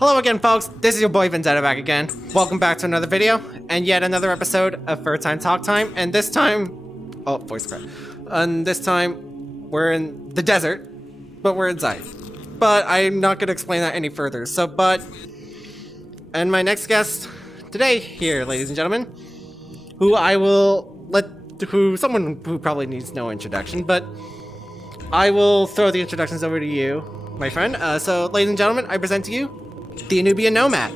Hello again, folks. This is your boy Vendetta back again. Welcome back to another video and yet another episode of Furtime Talktime. And this time, oh, voice crack. And this time, we're in the desert, but we're inside. But I'm not gonna explain that any further. And my next guest today here, ladies and gentlemen, someone who probably needs no introduction, but I will throw the introductions over to you, my friend. So, ladies and gentlemen, I present to you the Anubian Nomad.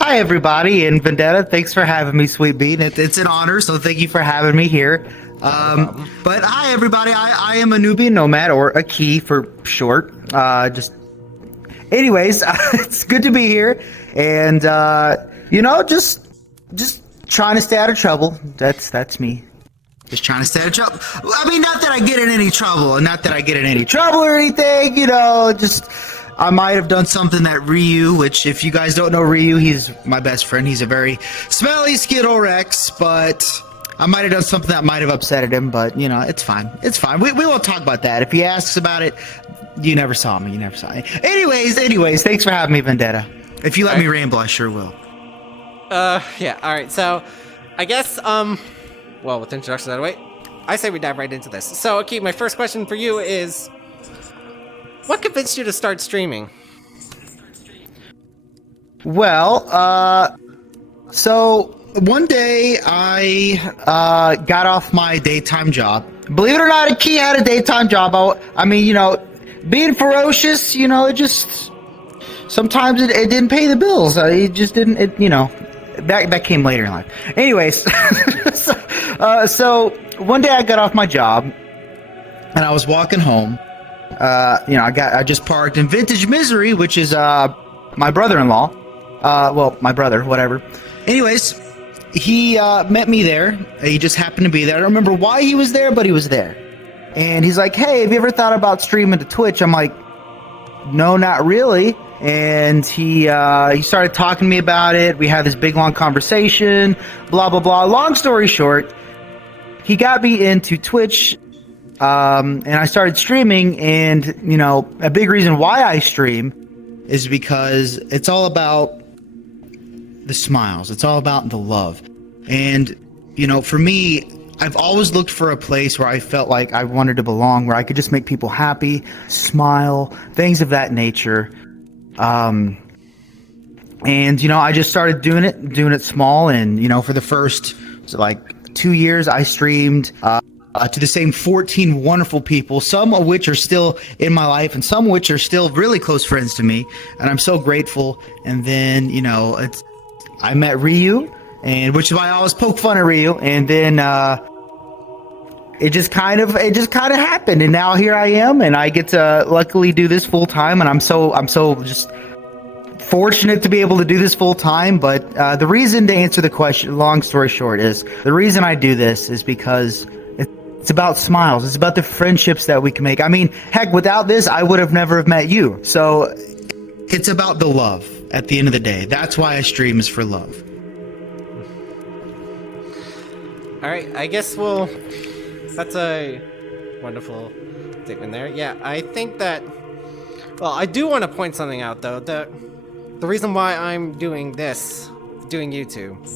Hi everybody, and Vendetta, thanks for having me, Sweet Bean. It's an honor, so thank you for having me here. But hi everybody, I am Anubian Nomad, or a key for short. Anyways, it's good to be here, and just trying to stay out of trouble. That's me. Just trying to stay out of trouble. I mean, not that I get in any trouble, or anything. I might have done something that Ryu, which if you guys don't know Ryu, he's my best friend. He's a very smelly Skittle Rex, but I might have done something that might have upset him, but it's fine. It's fine. We won't talk about that. If he asks about it, you never saw me. Anyways, thanks for having me, Vendetta. If you let me ramble, I sure will. Yeah, alright, so I guess, well, with the introductions out of the way, I say we dive right into this. So, okay, my first question for you is, what convinced you to start streaming? Well, so one day I got off my daytime job. Believe it or not, a key had a daytime job. Being ferocious, it just sometimes it didn't pay the bills. It just didn't. That came later in life. Anyways, so one day I got off my job and I was walking home. I just parked in Vintage Misery, which is my brother-in-law. My brother, whatever. Anyways, he met me there. He just happened to be there. I don't remember why he was there, but he was there. And he's like, "Hey, have you ever thought about streaming to Twitch?" I'm like, "No, not really." And he started talking to me about it. We had this big long conversation, blah blah blah. Long story short, he got me into Twitch. And I started streaming, and a big reason why I stream is because it's all about the smiles. It's all about the love. And for me, I've always looked for a place where I felt like I wanted to belong, where I could just make people happy, smile, things of that nature. And I just started doing it small, and for the first 2 years I streamed to the same 14 wonderful people, some of which are still in my life and some of which are still really close friends to me, and I'm so grateful. And then I met Ryu, and which is why I always poke fun at Ryu, and then it just kind of happened, and now here I am, and I get to luckily do this full time, and I'm so just fortunate to be able to do this full time. But the reason, to answer the question, long story short, is the reason I do this is because it's about smiles. It's about the friendships that we can make. I mean, heck, without this, I would have never met you. So it's about the love at the end of the day. That's why I stream, is for love. All right, I guess that's a wonderful statement there. Yeah, I think that, well, I do want to point something out, though. The reason why I'm doing YouTube,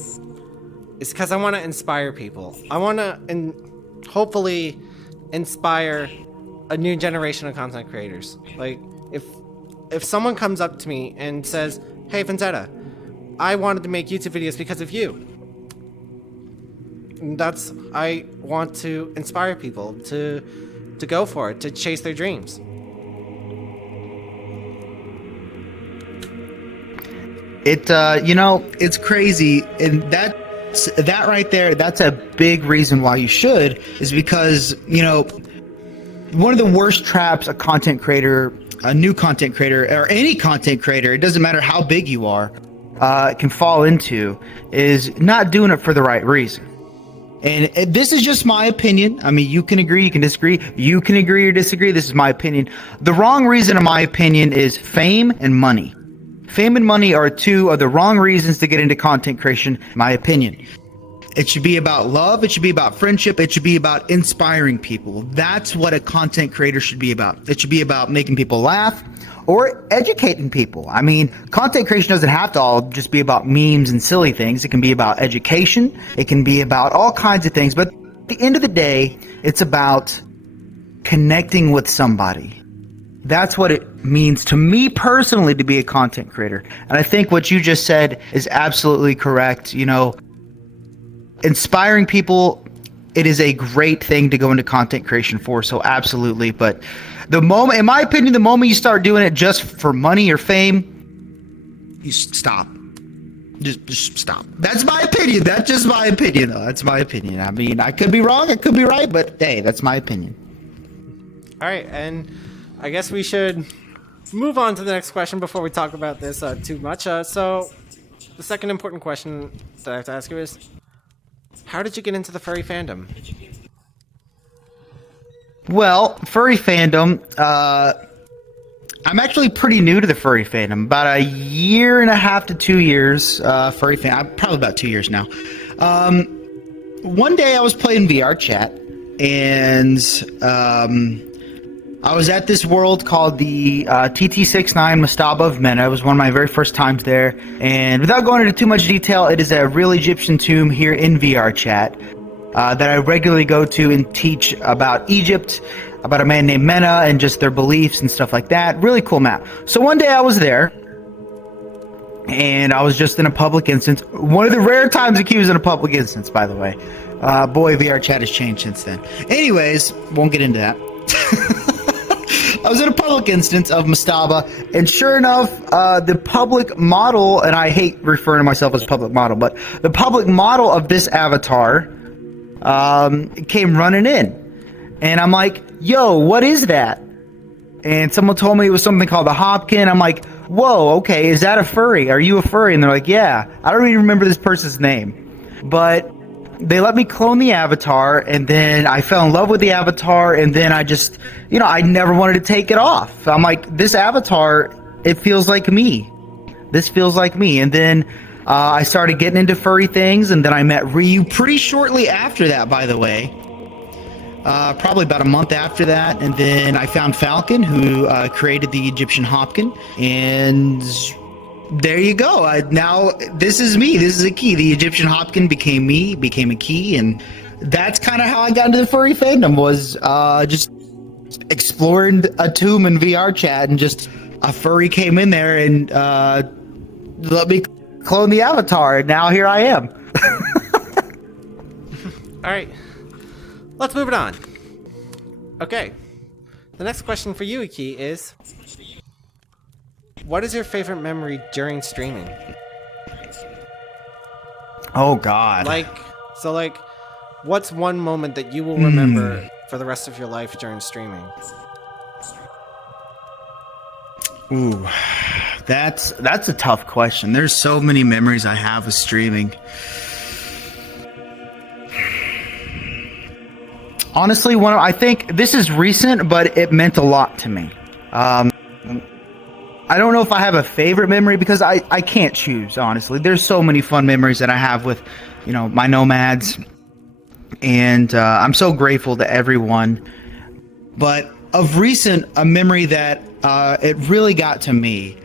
is because I want to inspire people. I want to hopefully inspire a new generation of content creators. Like, if someone comes up to me and says, "Hey Vendetta, I wanted to make YouTube videos because of you," I want to inspire people to go for it, to chase their dreams. It's crazy, and that right there, that's a big reason why you should, is because one of the worst traps a new content creator, or any content creator, it doesn't matter how big you are, can fall into, is not doing it for the right reason. And this is just my opinion. I mean, you can agree, you can disagree, you can agree or disagree. This is my opinion. The wrong reason, in my opinion, is fame and money. Fame and money are two of the wrong reasons to get into content creation, in my opinion. It should be about love. It should be about friendship. It should be about inspiring people. That's what a content creator should be about. It should be about making people laugh or educating people. I mean, content creation doesn't have to all just be about memes and silly things. It can be about education. It can be about all kinds of things. But at the end of the day, it's about connecting with somebody. That's what it means to me personally to be a content creator. And I think what you just said is absolutely correct. You know, inspiring people, it is a great thing to go into content creation for, so absolutely. But the moment, in my opinion, the moment you start doing it just for money or fame, you stop. Just stop. That's my opinion. That's just my opinion, though. That's my opinion. I mean, I could be wrong, I could be right, but hey, that's my opinion. All right, and I guess we should move on to the next question before we talk about this too much. So, the second important question that I have to ask you is, how did you get into the furry fandom? Well, furry fandom, I'm actually pretty new to the furry fandom. About a year and a half to 2 years, furry fan. I'm probably about 2 years now. One day I was playing VR chat, and I was at this world called the TT69 Mastaba of Mena. It was one of my very first times there. And without going into too much detail, it is a real Egyptian tomb here in VR chat that I regularly go to and teach about Egypt, about a man named Mena and just their beliefs and stuff like that. Really cool map. So one day I was there, and I was just in a public instance. One of the rare times Aki was in a public instance, by the way. Boy, VR chat has changed since then. Anyways, won't get into that. I was in a public instance of Mastaba, and sure enough, the public model, and I hate referring to myself as public model, but the public model of this avatar came running in. And I'm like, yo, what is that? And someone told me it was something called a Hopkin. I'm like, whoa, okay, is that a furry? Are you a furry? And they're like, yeah. I don't even remember this person's name. But they let me clone the avatar, and then I fell in love with the avatar, and then I just, you know, I never wanted to take it off. I'm like, this avatar, it feels like me. This feels like me. And then I started getting into furry things, and then I met Ryu pretty shortly after that, by the way. Probably about a month after that, and then I found Falcon, who created the Egyptian Hopkin, and there you go. Now this is me. This is a key. The Egyptian Hopkin became me, became a key, and that's kind of how I got into the furry fandom. Was just exploring a tomb in VR chat, and just a furry came in there and let me clone the avatar, and now here I am. All right, let's move it on. Okay, the next question for you, Aki, is, what is your favorite memory during streaming? Oh God! Like, what's one moment that you will remember for the rest of your life during streaming? Ooh, that's a tough question. There's so many memories I have with streaming. Honestly, I think this is recent, but it meant a lot to me. I don't know if I have a favorite memory because I can't choose, honestly. There's so many fun memories that I have with, you know, my nomads, and I'm so grateful to everyone. But of recent, a memory that it really got to me,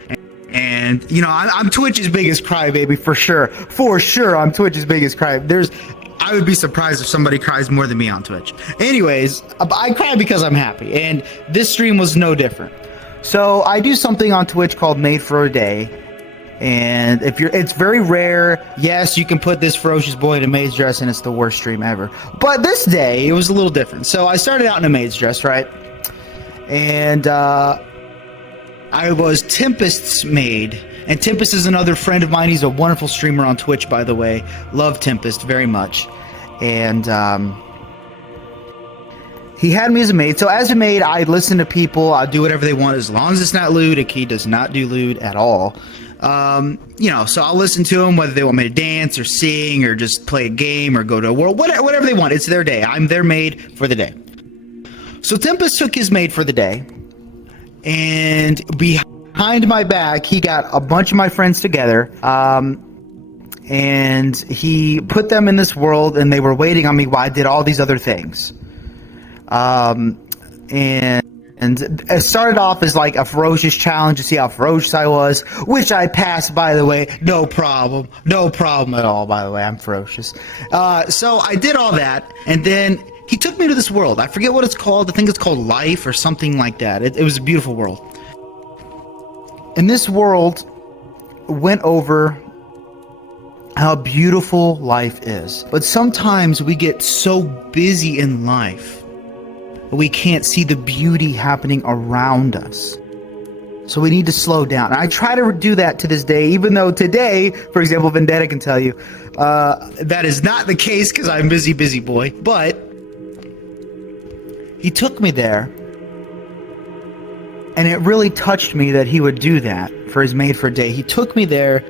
and you know, I'm Twitch's biggest crybaby for sure. For sure, I'm Twitch's biggest crybaby. I would be surprised if somebody cries more than me on Twitch. Anyways, I cry because I'm happy, and this stream was no different. So I do something on Twitch called Made for a Day, and it's very rare. Yes, you can put this ferocious boy in a maid's dress, and it's the worst stream ever. But this day, it was a little different. So I started out in a maid's dress, right? And I was Tempest's maid. And Tempest is another friend of mine. He's a wonderful streamer on Twitch, by the way. Love Tempest very much. And he had me as a maid. So as a maid, I listen to people. I do whatever they want as long as it's not lewd. Aki does not do lewd at all. You know, so I'll listen to them, whether they want me to dance or sing or just play a game or go to a world, whatever they want. It's their day. I'm their maid for the day. So Tempest took his maid for the day, and behind my back, he got a bunch of my friends together, and he put them in this world, and they were waiting on me while I did all these other things. And it started off as like a ferocious challenge to see how ferocious I was, which I passed, by the way. No problem at all, by the way. I'm ferocious. So I did all that, and then he took me to this world. I forget what it's called. I think it's called Life or something like that. It was a beautiful world. And this world went over how beautiful life is. But sometimes we get so busy in life, we can't see the beauty happening around us. So we need to slow down. And I try to do that to this day, even though today, for example, Vendetta can tell you, that is not the case because I'm busy boy. But he took me there, and it really touched me that he would do that for his Made for a Day. He took me there,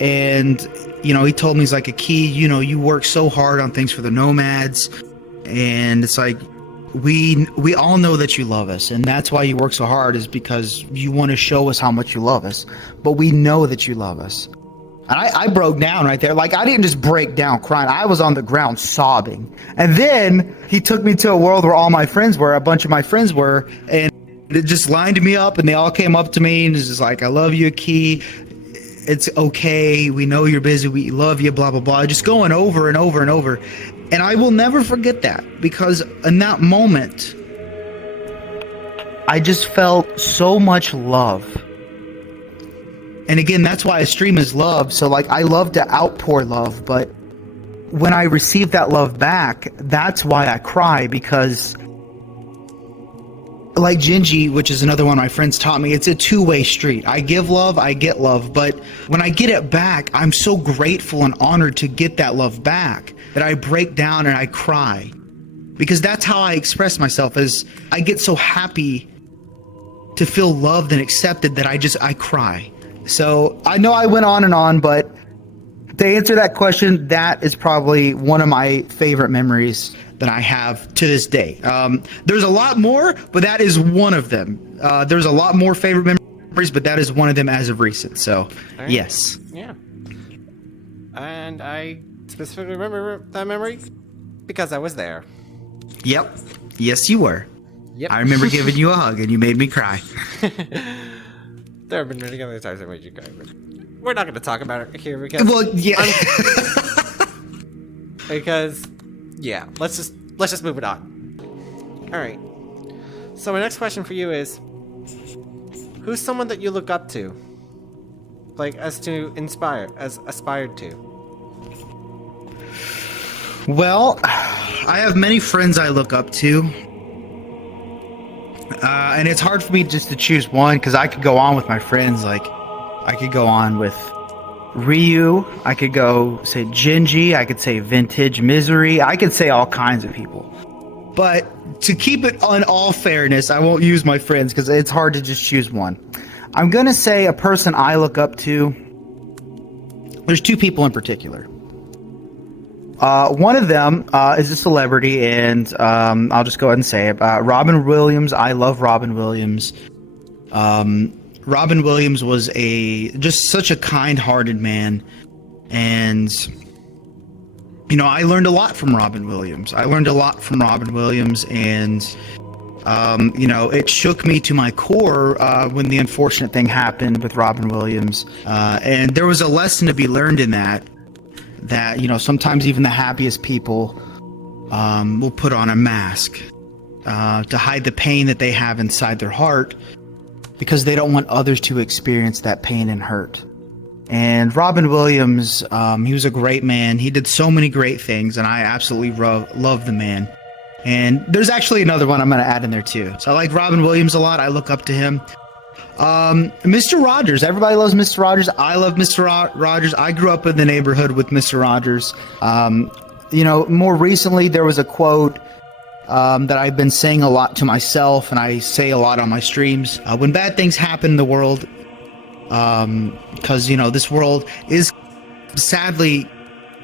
and, you know, he told me, he's like, a key, you know, you work so hard on things for the Nomads, and it's like, we all know that you love us, and that's why you work so hard, is because you want to show us how much you love us. But we know that you love us. And I broke down right there. Like, I didn't just break down crying. I was on the ground sobbing. And then he took me to a world where all my friends were, a bunch of my friends were, and it just lined me up, and they all came up to me and was just like, I love you, Key. It's okay. We know you're busy. We love you, blah, blah, blah. Just going over and over and over. And I will never forget that, because in that moment, I just felt so much love. And again, that's why I stream is love. So like, I love to outpour love, but when I receive that love back, that's why I cry, because like Gingy, which is another one of my friends taught me, it's a two-way street. I give love, I get love, but when I get it back, I'm so grateful and honored to get that love back that I break down and I cry. Because that's how I express myself, is I get so happy to feel loved and accepted that I cry. So I know I went on, but to answer that question, that is probably one of my favorite memories that I have to this day. There's a lot more, but that is one of them. There's a lot more favorite memories, but that is one of them as of recent. So, right. Yes. Yeah. And I specifically remember that memory because I was there. Yep. Yes, you were. Yep. I remember giving you a hug, and you made me cry. There have been many other times I made you cry, but we're not going to talk about it here because... Well, yeah. Because... Yeah, let's just move it on. All right. So my next question for you is, who's someone that you look up to, like aspired to? Well, I have many friends I look up to, and it's hard for me just to choose one, because I could go on with my friends. Like, I could go on with Ryu, I could go say Gingy, I could say Vintage Misery, I could say all kinds of people. But to keep it on all fairness, I won't use my friends because it's hard to just choose one. I'm gonna say a person I look up to. There's two people in particular. One of them is a celebrity, and I'll just go ahead and say it. Robin Williams. I love Robin Williams. Robin Williams was just such a kind-hearted man, and you know, I learned a lot from Robin Williams. And you know, it shook me to my core when the unfortunate thing happened with Robin Williams, and there was a lesson to be learned in that you know, sometimes even the happiest people will put on a mask to hide the pain that they have inside their heart, because they don't want others to experience that pain and hurt. And Robin Williams, he was a great man. He did so many great things, and I absolutely love the man. And there's actually another one I'm going to add in there too. So I like Robin Williams a lot. I look up to him. Mr. Rogers. Everybody loves Mr. Rogers. I love Mr. Rogers. I grew up in the neighborhood with Mr. Rogers. You know, more recently there was a quote that I've been saying a lot to myself, and I say a lot on my streams. When bad things happen in the world, because, you know, this world is sadly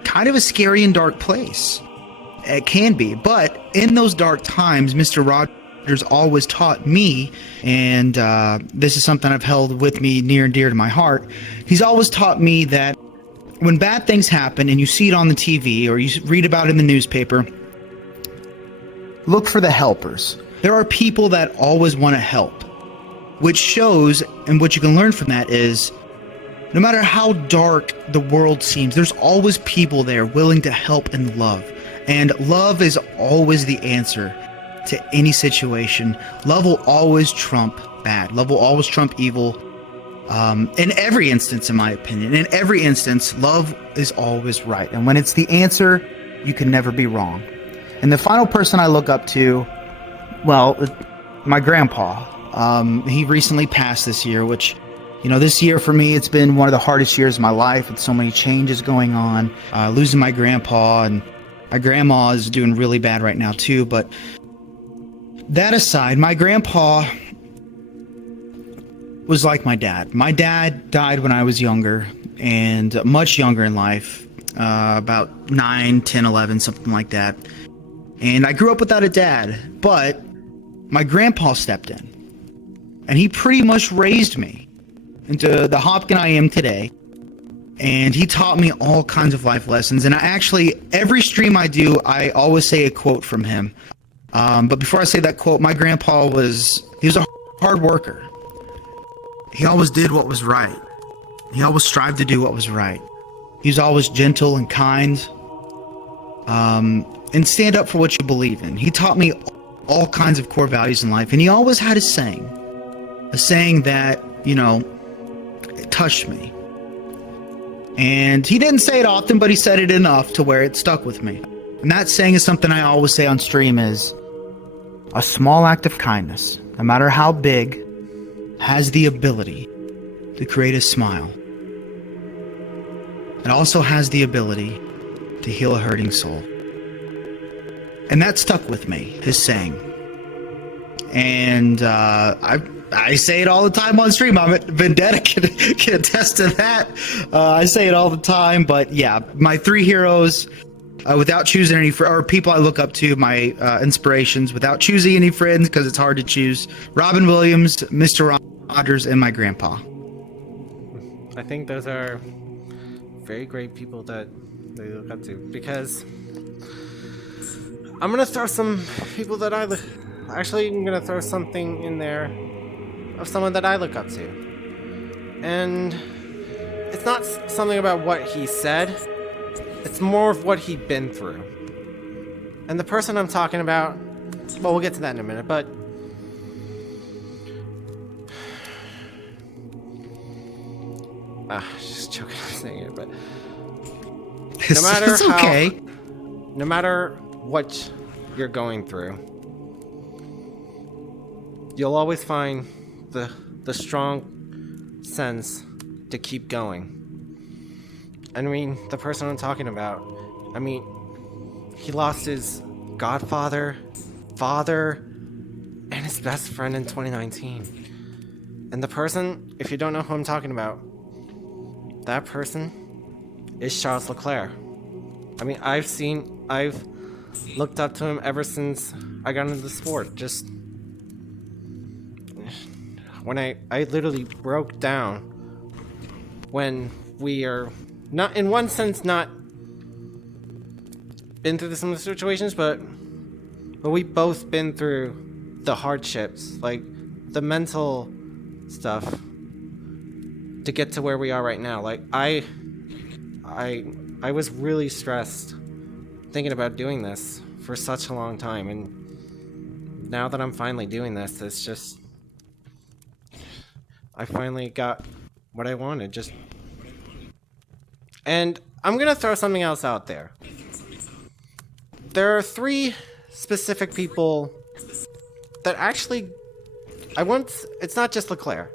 kind of a scary and dark place. It can be. But in those dark times, Mr. Rogers always taught me, and this is something I've held with me near and dear to my heart. He's always taught me that when bad things happen and you see it on the TV or you read about it in the newspaper, look for the helpers. There are people that always want to help, which shows, and what you can learn from that is, no matter how dark the world seems, there's always people there willing to help and love. And love is always the answer to any situation. Love will always trump bad. Love will always trump evil. In every instance, in my opinion, in every instance, love is always right. And when it's the answer, you can never be wrong. And the final person I look up to, well, my grandpa. He recently passed this year, which, you know, this year for me, it's been one of the hardest years of my life with so many changes going on. Losing my grandpa, and my grandma is doing really bad right now too. But that aside, my grandpa was like my dad. My dad died when I was younger, and much younger in life, about 9, 10, 11, something like that. And I grew up without a dad, but my grandpa stepped in, and he pretty much raised me into the Hopkin I am today. And he taught me all kinds of life lessons. And I actually, every stream I do, I always say a quote from him. But before I say that quote, my grandpa he was a hard worker. He always did what was right. He always strived to do what was right. He was always gentle and kind. And stand up for what you believe in. He taught me all kinds of core values in life. And he always had a saying that, you know, it touched me. And he didn't say it often, but he said it enough to where it stuck with me. And that saying is something I always say on stream is, a small act of kindness, no matter how big, has the ability to create a smile. It also has the ability to heal a hurting soul. And that stuck with me, his saying. And I say it all the time on stream. Vendetta can attest to that. I say it all the time. But yeah, my 3 heroes, without choosing any, or people I look up to, my inspirations, without choosing any friends, because it's hard to choose: Robin Williams, Mr. Rogers, and my grandpa. I think those are very great people that they look up to, because I'm gonna throw some people that actually, I'm gonna throw something in there of someone that I look up to. And it's not something about what he said, it's more of what he'd been through. And the person I'm talking about, well, we'll get to that in a minute, but just joking saying it, but no matter it's okay. No matter what you're going through, you'll always find the strong sense to keep going. I mean, the person I'm talking about, I mean, he lost his godfather, father, and his best friend in 2019. And the person, if you don't know who I'm talking about, that person is Charles Leclerc. I mean, I've looked up to him ever since I got into the sport. Just when I literally broke down when we are not, in one sense, not been through some of the situations, but we've both been through the hardships, like the mental stuff, to get to where we are right now. Like I was really stressed thinking about doing this for such a long time, and now that I'm finally doing this, it's just, I finally got what I wanted. Just, and I'm gonna throw something else out there. There are 3 specific people that actually, it's not just Leclerc,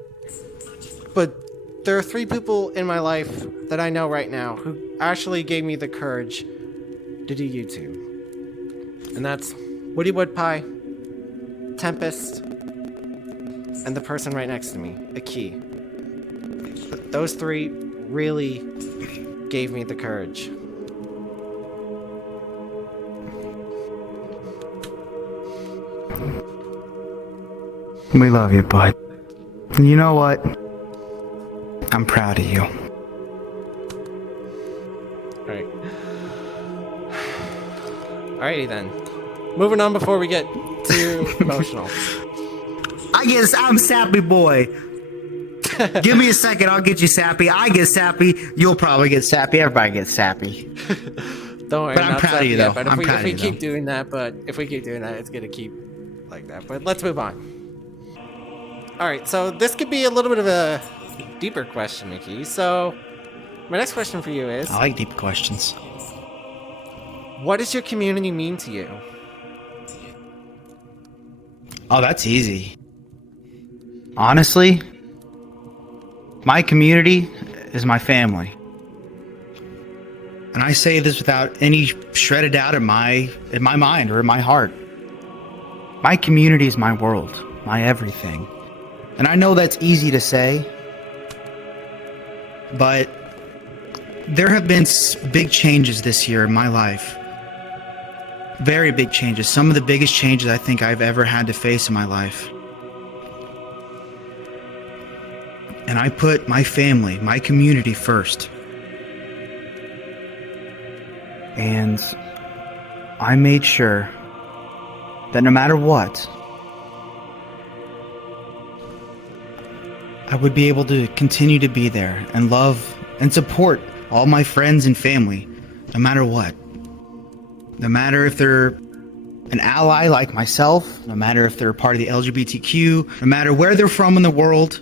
but there are 3 people in my life that I know right now who actually gave me the courage to do YouTube. And that's Woody Woodpie, Tempest, and the person right next to me, a key. Those 3 really gave me the courage. We love you, bud. And you know what? I'm proud of you. Right. Alrighty then. Moving on before we get too emotional. I guess I'm sappy boy. Give me a second, I'll get you sappy. I get sappy, you'll probably get sappy. Everybody gets sappy. Don't worry, But I'm proud of you, though. But I'm proud if of we you, keep though. doing that, it's gonna keep like that. But let's move on. All right, so this could be a little bit of a deeper question, Mickey. So my next question for you is: I like deep questions. what does your community mean to you? Oh, that's easy. Honestly, my community is my family. And I say this without any shredded doubt in my mind or in my heart. My community is my world, my everything. And I know that's easy to say, but there have been big changes this year in my life. Very big changes. Some of the biggest changes I think I've ever had to face in my life. And I put my family, my community first. And I made sure that no matter what, I would be able to continue to be there and love and support all my friends and family, no matter what. No matter if they're an ally like myself, no matter if they're part of the LGBTQ, no matter where they're from in the world,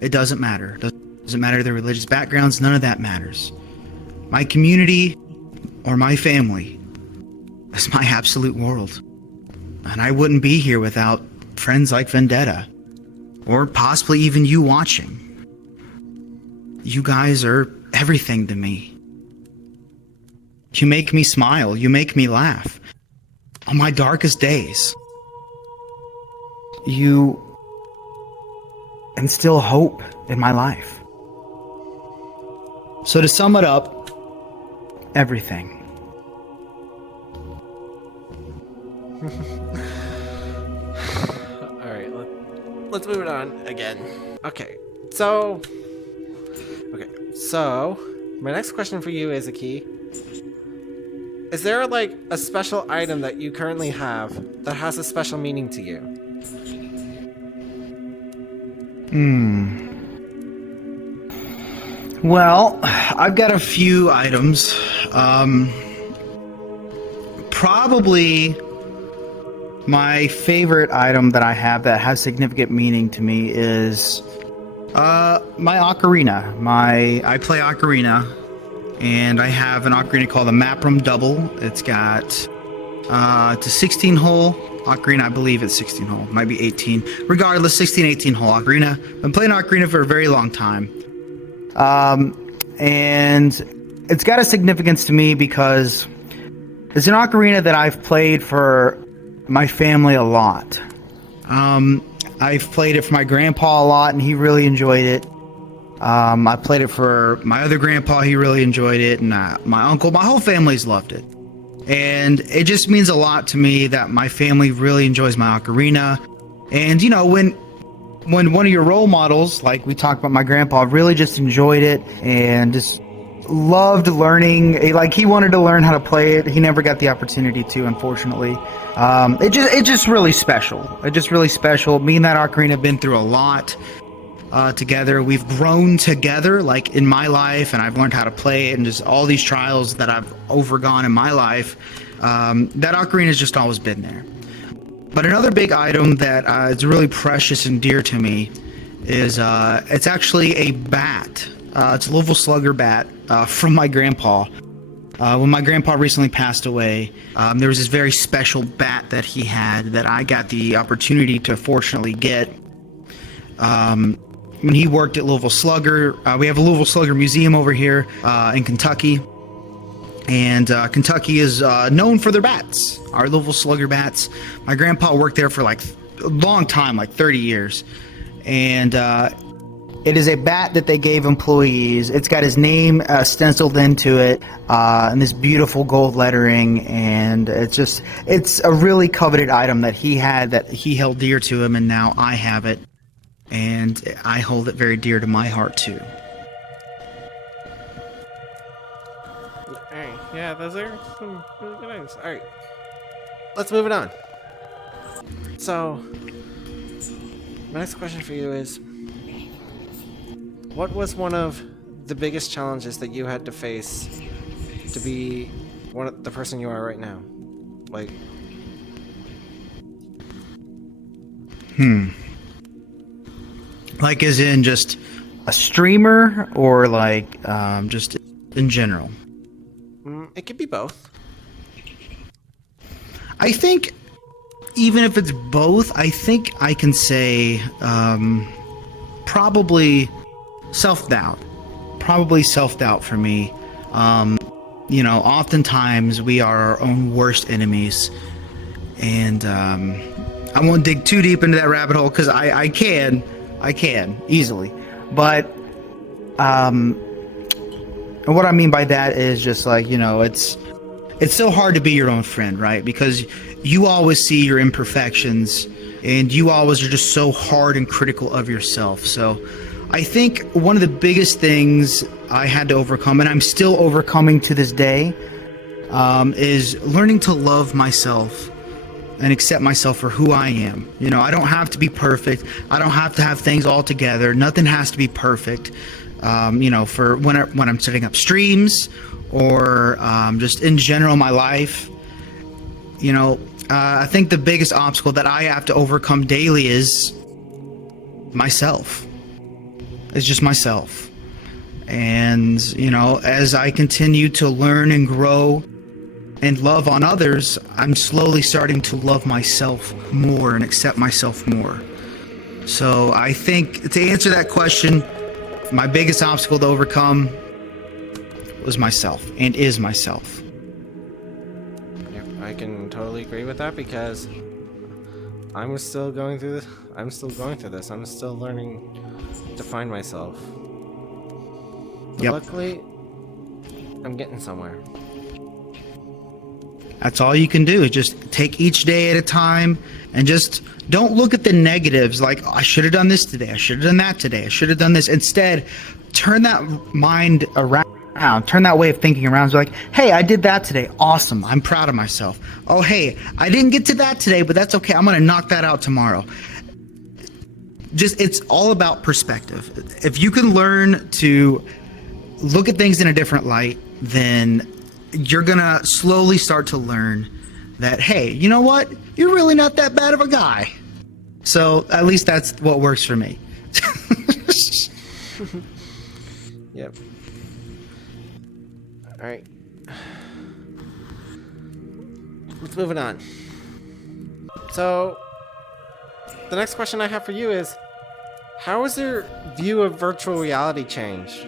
it doesn't matter. It doesn't matter their religious backgrounds, none of that matters. My community or my family is my absolute world. And I wouldn't be here without friends like Vendetta, or possibly even you watching. You guys are everything to me. You make me smile, you make me laugh. On my darkest days, you instill hope in my life. So to sum it up, everything. All right, let's move it on again. Okay, so my next question for you is, Aki, is there like a special item that you currently have that has a special meaning to you? Well, I've got a few items. Probably my favorite item that I have that has significant meaning to me is my ocarina. I play ocarina, and I have an ocarina called the Maprum Double. It's got it's a 16-hole ocarina. I believe it's 16 hole, might be 18. Regardless, 16, 18 hole ocarina. Been playing ocarina for a very long time. And it's got a significance to me because it's an ocarina that I've played for my family a lot. I've played it for my grandpa a lot, and he really enjoyed it. I played it for my other grandpa, he really enjoyed it, and my uncle, my whole family's loved it. And it just means a lot to me that my family really enjoys my ocarina. And, you know, when one of your role models, like we talked about my grandpa, really just enjoyed it and just loved learning, like he wanted to learn how to play it. He never got the opportunity to, unfortunately. It just really special. It just really special. Me and that ocarina have been through a lot together. We've grown together, like in my life, and I've learned how to play it, and just all these trials that I've overgone in my life. That ocarina has just always been there. But another big item that is really precious and dear to me is it's actually a bat. It's a Louisville Slugger bat from my grandpa. When my grandpa recently passed away, there was this very special bat that he had that I got the opportunity to fortunately get. When he worked at Louisville Slugger, we have a Louisville Slugger museum over here in Kentucky. And Kentucky is known for their bats, our Louisville Slugger bats. My grandpa worked there for like a long time, like 30 years. And it is a bat that they gave employees. It's got his name stenciled into it, and this beautiful gold lettering. And it's a really coveted item that he had, that he held dear to him, and now I have it. And I hold it very dear to my heart too. Alright. Yeah, those are some really good items. Alright. Let's move it on. So, my next question for you is, what was one of the biggest challenges that you had to face to be the person you are right now? Like, Like as in just a streamer or like just in general? it could be both. I think even if it's both, I think I can say probably self-doubt. Probably self-doubt for me. You know, oftentimes we are our own worst enemies. And I won't dig too deep into that rabbit hole because I can easily. But and what I mean by that is just like, you know, it's so hard to be your own friend, right? Because you always see your imperfections and you always are just so hard and critical of yourself. So I think one of the biggest things I had to overcome, and I'm still overcoming to this day, is learning to love myself and accept myself for who I am. You know, I don't have to be perfect. I don't have to have things all together. Nothing has to be perfect. You know, for when I'm setting up streams or just in general my life, you know, I think the biggest obstacle that I have to overcome daily is myself. It's just myself. And, you know, as I continue to learn and grow and love on others, I'm slowly starting to love myself more and accept myself more. So I think to answer that question, my biggest obstacle to overcome was myself and is myself. Yeah, I can totally agree with that because I'm still going through this. I'm still learning to find myself. But Yep. luckily, I'm getting somewhere. That's all you can do is just take each day at a time and just don't look at the negatives like, I should have done this today, I should have done that today, I should have done this. Instead, turn that mind around, turn that way of thinking around. It's like, hey, I did that today. Awesome. I'm proud of myself. Oh, hey, I didn't get to that today, but that's okay. I'm going to knock that out tomorrow. Just, it's all about perspective. If you can learn to look at things in a different light, then you're gonna slowly start to learn that, hey, you know what? You're really not that bad of a guy. So at least that's what works for me. Yep. Alright. Let's move it on. So, the next question I have for you is, how has your view of virtual reality changed?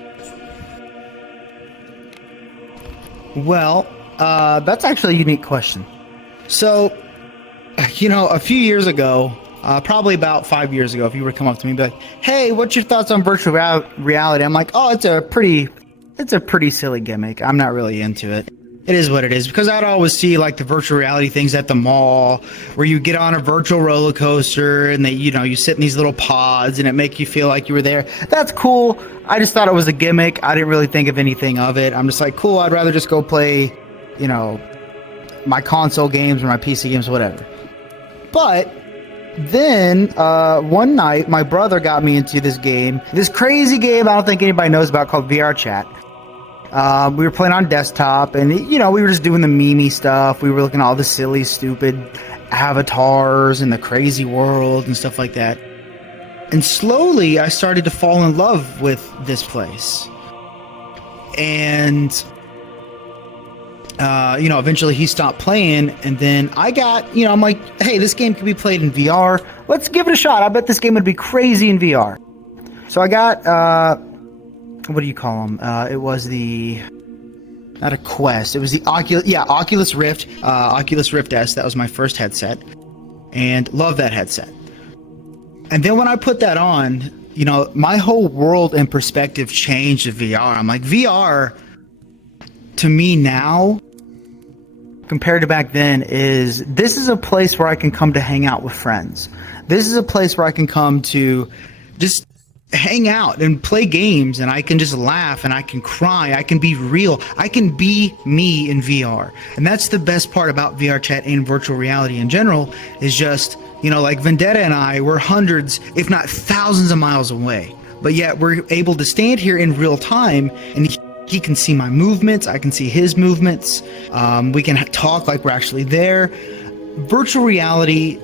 Well, that's actually a unique question. So, you know, a few years ago, probably about 5 years ago, if you were to come up to me and be like, hey, what's your thoughts on virtual reality? I'm like, oh, it's a pretty silly gimmick. I'm not really into it. It is what it is, because I'd always see like the virtual reality things at the mall where you get on a virtual roller coaster and you sit in these little pods and it make you feel like you were there. That's cool. I just thought it was a gimmick. I didn't really think of anything of it. I'm just like, cool, I'd rather just go play, you know, my console games or my PC games, whatever. But then one night, my brother got me into this game, this crazy game I don't think anybody knows about called VR Chat. We were playing on desktop, and, you know, we were just doing the memey stuff. We were looking at all the silly, stupid avatars and the crazy world and stuff like that. And slowly, I started to fall in love with this place. And, you know, eventually he stopped playing, and then I got, you know, I'm like, hey, this game can be played in VR. Let's give it a shot. I bet this game would be crazy in VR. So I got, what do you call them? It was not a Quest. It was the Oculus Rift, Oculus Rift S. That was my first headset, and love that headset. And then when I put that on, you know, my whole world and perspective changed to VR. I'm like, VR to me now, compared to back then, this is a place where I can come to hang out with friends. This is a place where I can come to just hang out and play games, and I can just laugh and I can cry. I can be real. I can be me in VR. And that's the best part about VR chat and virtual reality in general, is just, you know, like Vendetta and I, we're hundreds, if not thousands of miles away. But yet we're able to stand here in real time, and he can see my movements. I can see his movements. We can talk like we're actually there. Virtual reality,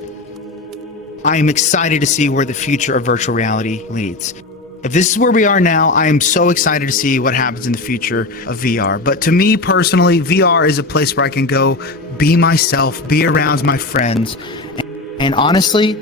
I am excited to see where the future of virtual reality leads. If this is where we are now, I am so excited to see what happens in the future of VR. But to me personally, VR is a place where I can go be myself, be around my friends. And honestly,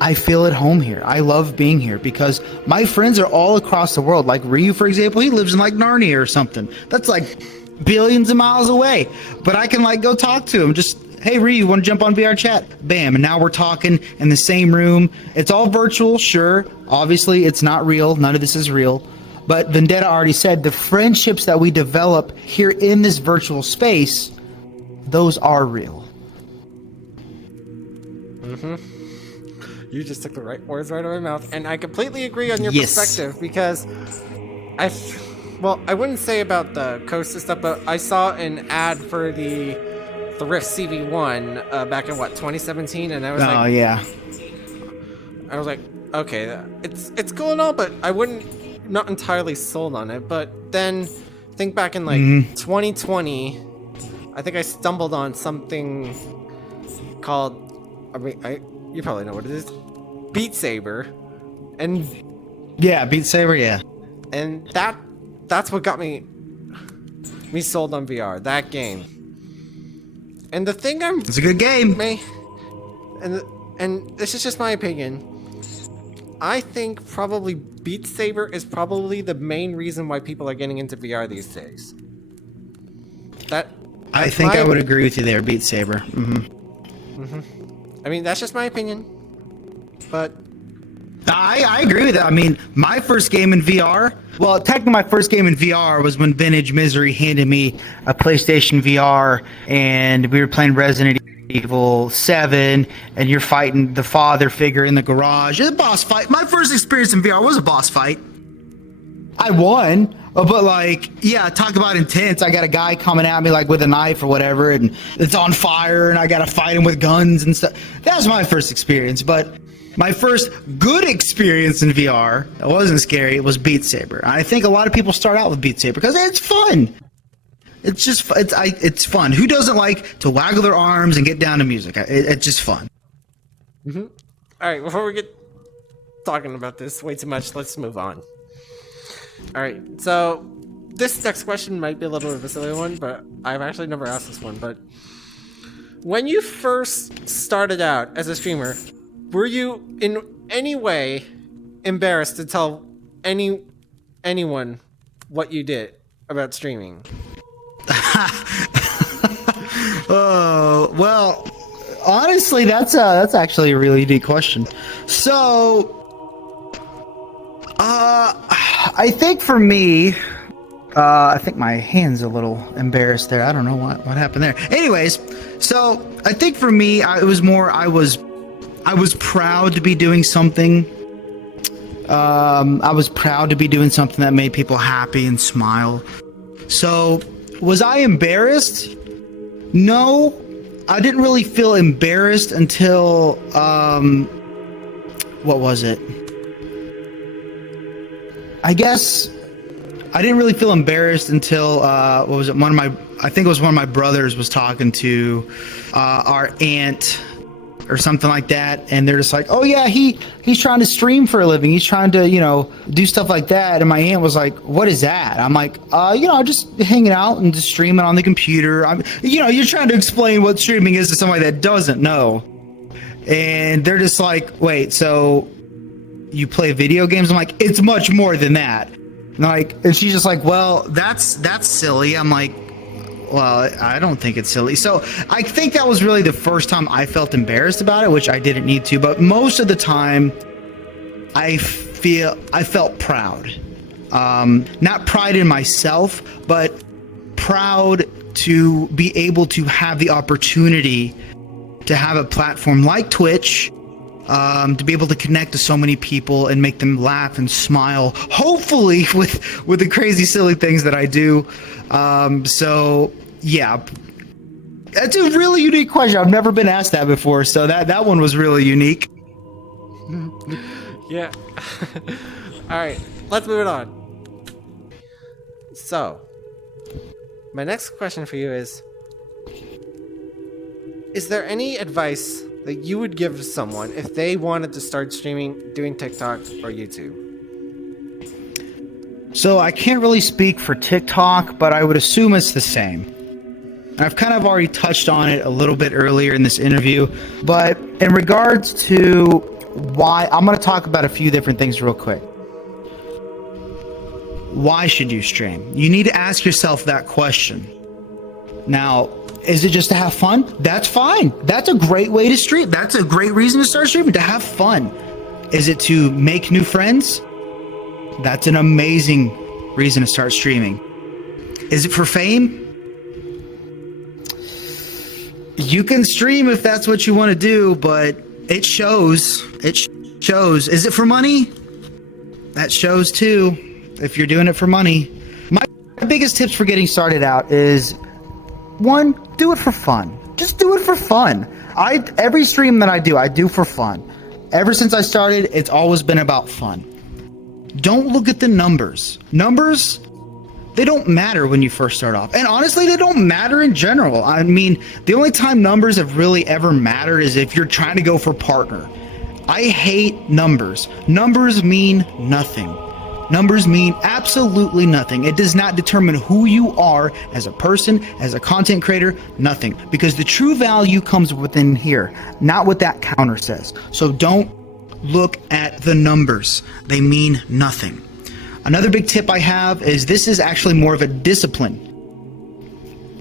I feel at home here. I love being here because my friends are all across the world. Like Ryu, for example, he lives in like Narnia or something. That's like billions of miles away. But I can like go talk to him. Just, hey, Ryu, want to jump on VR chat? Bam. And now we're talking in the same room. It's all virtual, sure. Obviously, it's not real. None of this is real. But Vendetta already said the friendships that we develop here in this virtual space, those are real. Mm-hmm. You just took the right words right out of my mouth. And I completely agree on your Yes. perspective because well, I wouldn't say about the Coaster stuff, but I saw an ad for the Rift CV1 back in, what, 2017? And I was Oh, yeah. I was like, okay, it's cool and all, but I wouldn't, not entirely sold on it. But then think back in like 2020, I think I stumbled on something called, I mean, you probably know what it is, Beat Saber, and Yeah, Beat Saber, yeah. and that's what got me sold on VR, that game. And the thing It's a good game. and this is just my opinion. I think probably Beat Saber is probably the main reason why people are getting into VR these days. I think I would agree with you there, Beat Saber. I mean, that's just my opinion. But I agree with that. I mean, my first game in VR, well, technically my first game in VR was when Vintage Misery handed me a PlayStation VR, and we were playing Resident Evil 7, and you're fighting the father figure in the garage. It's a boss fight. My first experience in VR was a boss fight. I won, but like, yeah, talk about intense. I got a guy coming at me like with a knife or whatever, and it's on fire, and I got to fight him with guns and stuff. That was my first experience, but my first good experience in VR, it wasn't scary, it was Beat Saber. I think a lot of people start out with Beat Saber because it's fun. It's just, it's fun. Who doesn't like to waggle their arms and get down to music? It's just fun. all right, before we get talking about this way too much, let's move on. All right, so this next question might be a little bit of a silly one, but I've actually never asked this one. But when you first started out as a streamer, were you in any way embarrassed to tell anyone what you did about streaming? Oh, well, honestly, that's actually a really deep question. So, I think for me, I think my hand's a little embarrassed there. I don't know what happened there. Anyways, so I think for me, it was more I was proud to be doing something. I was proud to be doing something that made people happy and smile. So, was I embarrassed? No, I didn't really feel embarrassed until, what was it? I guess I didn't really feel embarrassed until, what was it? I think it was one of my brothers was talking to our aunt or something like that, and they're just like, oh yeah, he's trying to stream for a living, he's trying to, you know, do stuff like that. And my aunt was like, what is that? I'm like, you know, just hanging out and just streaming on the computer. You know, you're trying to explain what streaming is to somebody that doesn't know, and they're just like, wait, so you play video games? I'm like, it's much more than that. And she's just like, well, that's silly. I'm like, well, I don't think it's silly. So I think that was really the first time I felt embarrassed about it, which I didn't need to. But most of the time, I felt proud. Not pride in myself, but proud to be able to have the opportunity to have a platform like Twitch, to be able to connect to so many people and make them laugh and smile, hopefully with the crazy silly things that I do. So yeah, that's a really unique question. I've never been asked that before, so that one was really unique. Yeah. All right, let's move it on. So, my next question for you is there any advice that you would give to someone if they wanted to start streaming, doing TikTok or YouTube? So I can't really speak for TikTok, but I would assume it's the same. I've kind of already touched on it a little bit earlier in this interview, but in regards to why, I'm going to talk about a few different things real quick. Why should you stream? You need to ask yourself that question. Now, is it just to have fun? That's fine. That's a great way to stream. That's a great reason to start streaming, to have fun. Is it to make new friends? That's an amazing reason to start streaming. Is it for fame? You can stream if that's what you want to do, but it shows. It shows. Is it for money? That shows too, if you're doing it for money. My biggest tips for getting started out is, one, do it for fun. Just do it for fun. Every stream that I do for fun. Ever since I started, it's always been about fun. Don't look at the numbers. Numbers, they don't matter when you first start off. And honestly, they don't matter in general. I mean, the only time numbers have really ever mattered is if you're trying to go for partner. I hate numbers. Numbers mean nothing. Numbers mean absolutely nothing. It does not determine who you are as a person, as a content creator, nothing. Because the true value comes within here, not what that counter says. So don't look at the numbers. They mean nothing. Another big tip I have is, this is actually more of a discipline.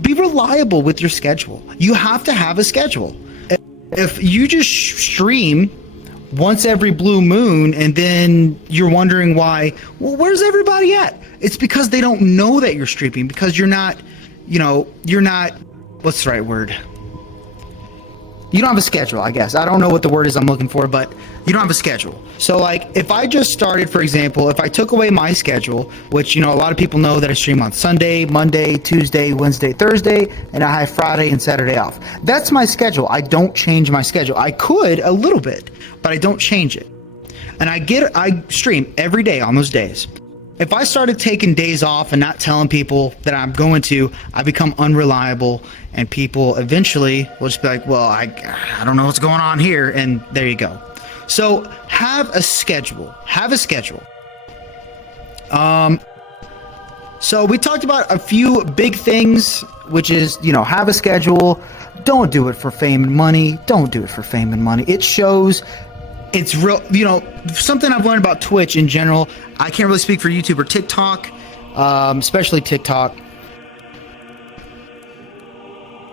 Be reliable with your schedule. You have to have a schedule. If you just stream once every blue moon and then you're wondering why, well, where's everybody at? It's because they don't know that you're streaming, because you're not, what's the right word? You don't have a schedule, I guess. I don't know what the word is I'm looking for, but you don't have a schedule. So like, if I just started, for example, if I took away my schedule, which, a lot of people know that I stream on Sunday, Monday, Tuesday, Wednesday, Thursday, and I have Friday and Saturday off. That's my schedule. I don't change my schedule. I could a little bit, but I don't change it. And I stream every day on those days. If I started taking days off and not telling people that I'm going to, I become unreliable, and people eventually will just be like, well, I don't know what's going on here, and there you go. So have a schedule. Have a schedule. So we talked about a few big things, which is, have a schedule. Don't do it for fame and money. Don't do it for fame and money. It shows. It's real, something I've learned about Twitch in general. I can't really speak for YouTube or TikTok, especially TikTok.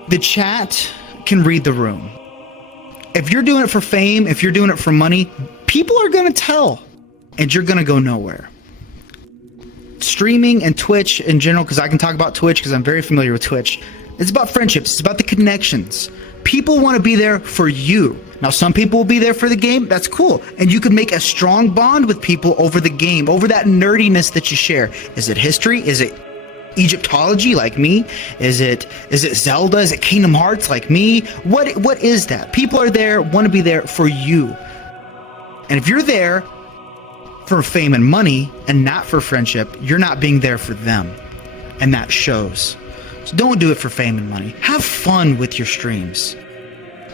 The chat can read the room. If you're doing it for fame, if you're doing it for money, people are going to tell, and you're going to go nowhere. Streaming and Twitch in general, because I can talk about Twitch because I'm very familiar with Twitch, it's about friendships. It's about the connections. People want to be there for you. Now, some people will be there for the game. That's cool. And you can make a strong bond with people over the game, over that nerdiness that you share. Is it history? Is it Egyptology like me? Is it Zelda? Is it Kingdom Hearts like me? What is that? People are there, want to be there for you. And if you're there for fame and money and not for friendship, you're not being there for them. And that shows. So don't do it for fame and money. Have fun with your streams.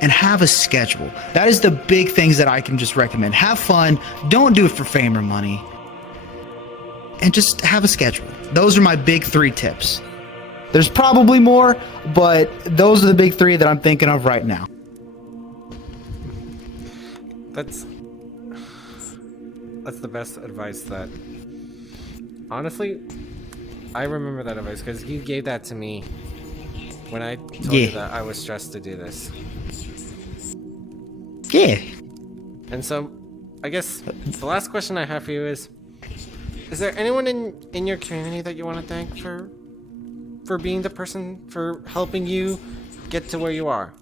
And have a schedule. That is the big things that I can just recommend. Have fun. Don't do it for fame or money. And just have a schedule. Those are my big 3 tips. There's probably more, but those are the big 3 that I'm thinking of right now. That's the best advice that... Honestly, I remember that advice because you gave that to me when I told you that I was stressed to do this. Yeah. And so, I guess the last question I have for you is there anyone in your community that you want to thank for being the person, for helping you get to where you are?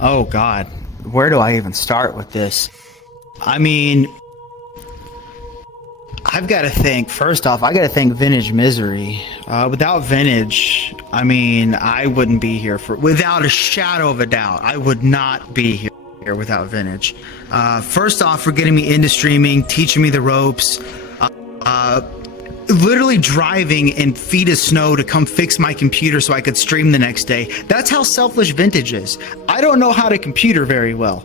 Oh, God. where do I even start with this? I mean, I've got to think, first off, I got to thank Vintage Misery. Without Vintage, I mean, I wouldn't be here without a shadow of a doubt. I would not be here without Vintage. First off, for getting me into streaming, teaching me the ropes, literally driving in feet of snow to come fix my computer so I could stream the next day. That's how selfish Vintage is. I don't know how to computer very well.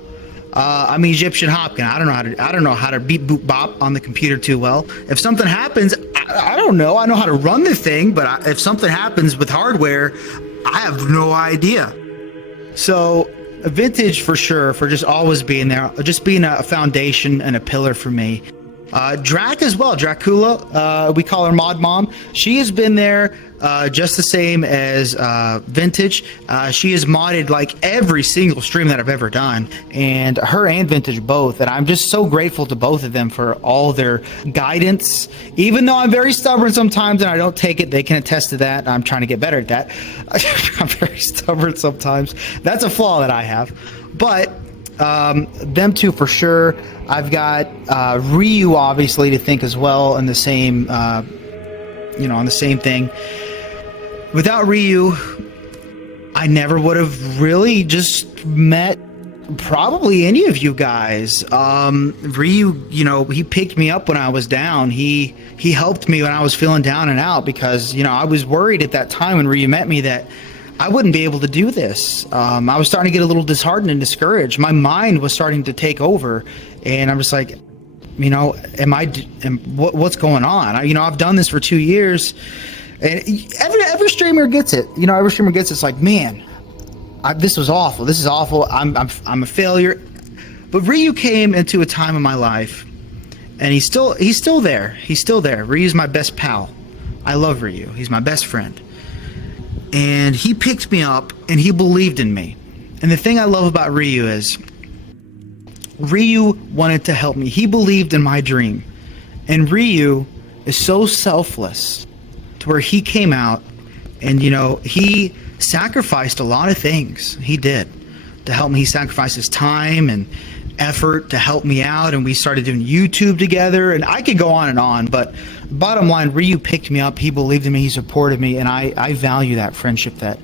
I'm Egyptian Hopkin. I don't know how to beep boop bop on the computer too well. If something happens, I don't know. I know how to run the thing, but if something happens with hardware, I have no idea. So Vintage for sure, for just always being there, just being a foundation and a pillar for me. Drac as well, Dracula, we call her Mod Mom. She has been there just the same as Vintage. She has modded like every single stream that I've ever done, and her and Vintage both, and I'm just so grateful to both of them for all their guidance. Even though I'm very stubborn sometimes and I don't take it, they can attest to that. I'm trying to get better at that. I'm very stubborn sometimes. That's a flaw that I have. But them two for sure. I've got Ryu obviously to think as well, and the same, on the same thing. Without Ryu, I never would have really just met probably any of you guys. Ryu, he picked me up when I was down. He helped me when I was feeling down and out, because I was worried at that time when Ryu met me that I wouldn't be able to do this. I was starting to get a little disheartened and discouraged. My mind was starting to take over, and I'm just like, what's going on? I've done this for 2 years, and every streamer gets it. Every streamer gets it. It's like, man, this was awful. This is awful. I'm a failure. But Ryu came into a time in my life, and he's still there. He's still there. Ryu's my best pal. I love Ryu. He's my best friend. And he picked me up, and he believed in me. And the thing I love about Ryu is Ryu wanted to help me. He believed in my dream. And Ryu is so selfless to where he came out and, he sacrificed a lot of things. He did to help me. He sacrificed his time and effort to help me out, and we started doing YouTube together, and I could go on, but bottom line, Ryu picked me up. He believed in me. He supported me, and I value that friendship that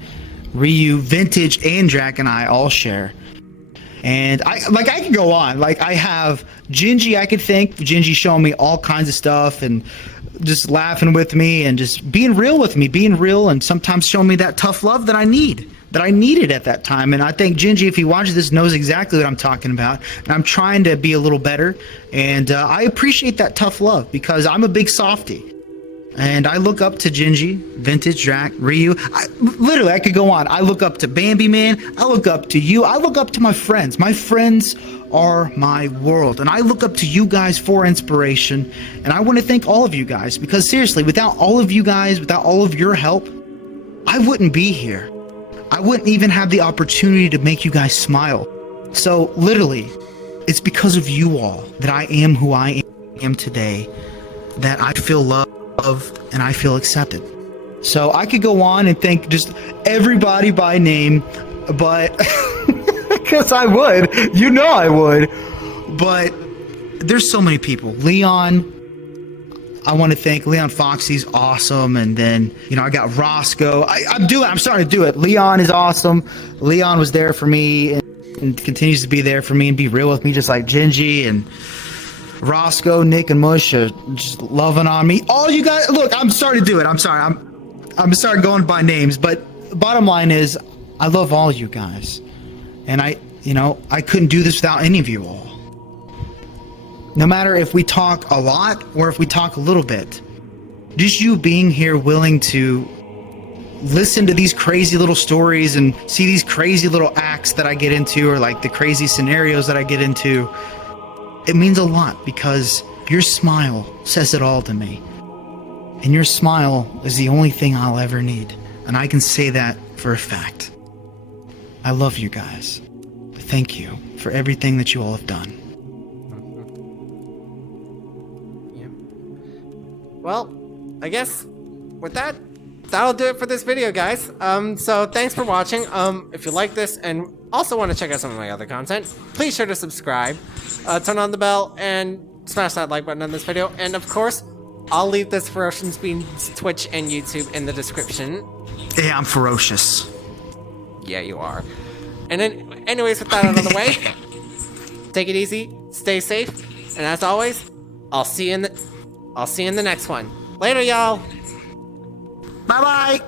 Ryu, Vintage, and Drac and I all share. And I could go on. Like, I have Gingy, I could thank. Gingy showing me all kinds of stuff and just laughing with me and just being real with me, being real, and sometimes showing me that tough love that I needed at that time. And I think Gingy, if he watches this, knows exactly what I'm talking about. And I'm trying to be a little better. And I appreciate that tough love, because I'm a big softie. And I look up to Gingy, Vintage, Drac, Ryu. I could go on. I look up to Bambi Man. I look up to you. I look up to my friends. My friends are my world. And I look up to you guys for inspiration. And I want to thank all of you guys, because seriously, without all of you guys, without all of your help, I wouldn't be here. I wouldn't even have the opportunity to make you guys smile. So literally, it's because of you all that I am who I am today, that I feel loved and I feel accepted. So I could go on and thank just everybody by name, but because I would, I would. But there's so many people. Leon, I want to thank Leon Fox. He's awesome. And then, I got Roscoe. I'm starting to do it. Leon is awesome. Leon was there for me and continues to be there for me and be real with me, just like Gingy and Roscoe, Nick, and Mush are just loving on me. All you guys, look, I'm starting to do it. I'm sorry. I'm starting going by names, but bottom line is I love all you guys. And I couldn't do this without any of you all. No matter if we talk a lot or if we talk a little bit, just you being here willing to listen to these crazy little stories and see these crazy little acts that I get into, or like the crazy scenarios that I get into, it means a lot, because your smile says it all to me. And your smile is the only thing I'll ever need. And I can say that for a fact. I love you guys. Thank you for everything that you all have done. Well, I guess with that, that'll do it for this video, guys. So thanks for watching. If you like this, and also want to check out some of my other content, please sure to subscribe, turn on the bell, and smash that like button on this video. And of course, I'll leave this Ferocious Beans Twitch and YouTube in the description. Yeah, I'm ferocious. Yeah, you are. And then, anyways, with that out of the way, take it easy, stay safe, and as always, I'll see you in the next one. Later, y'all. Bye bye.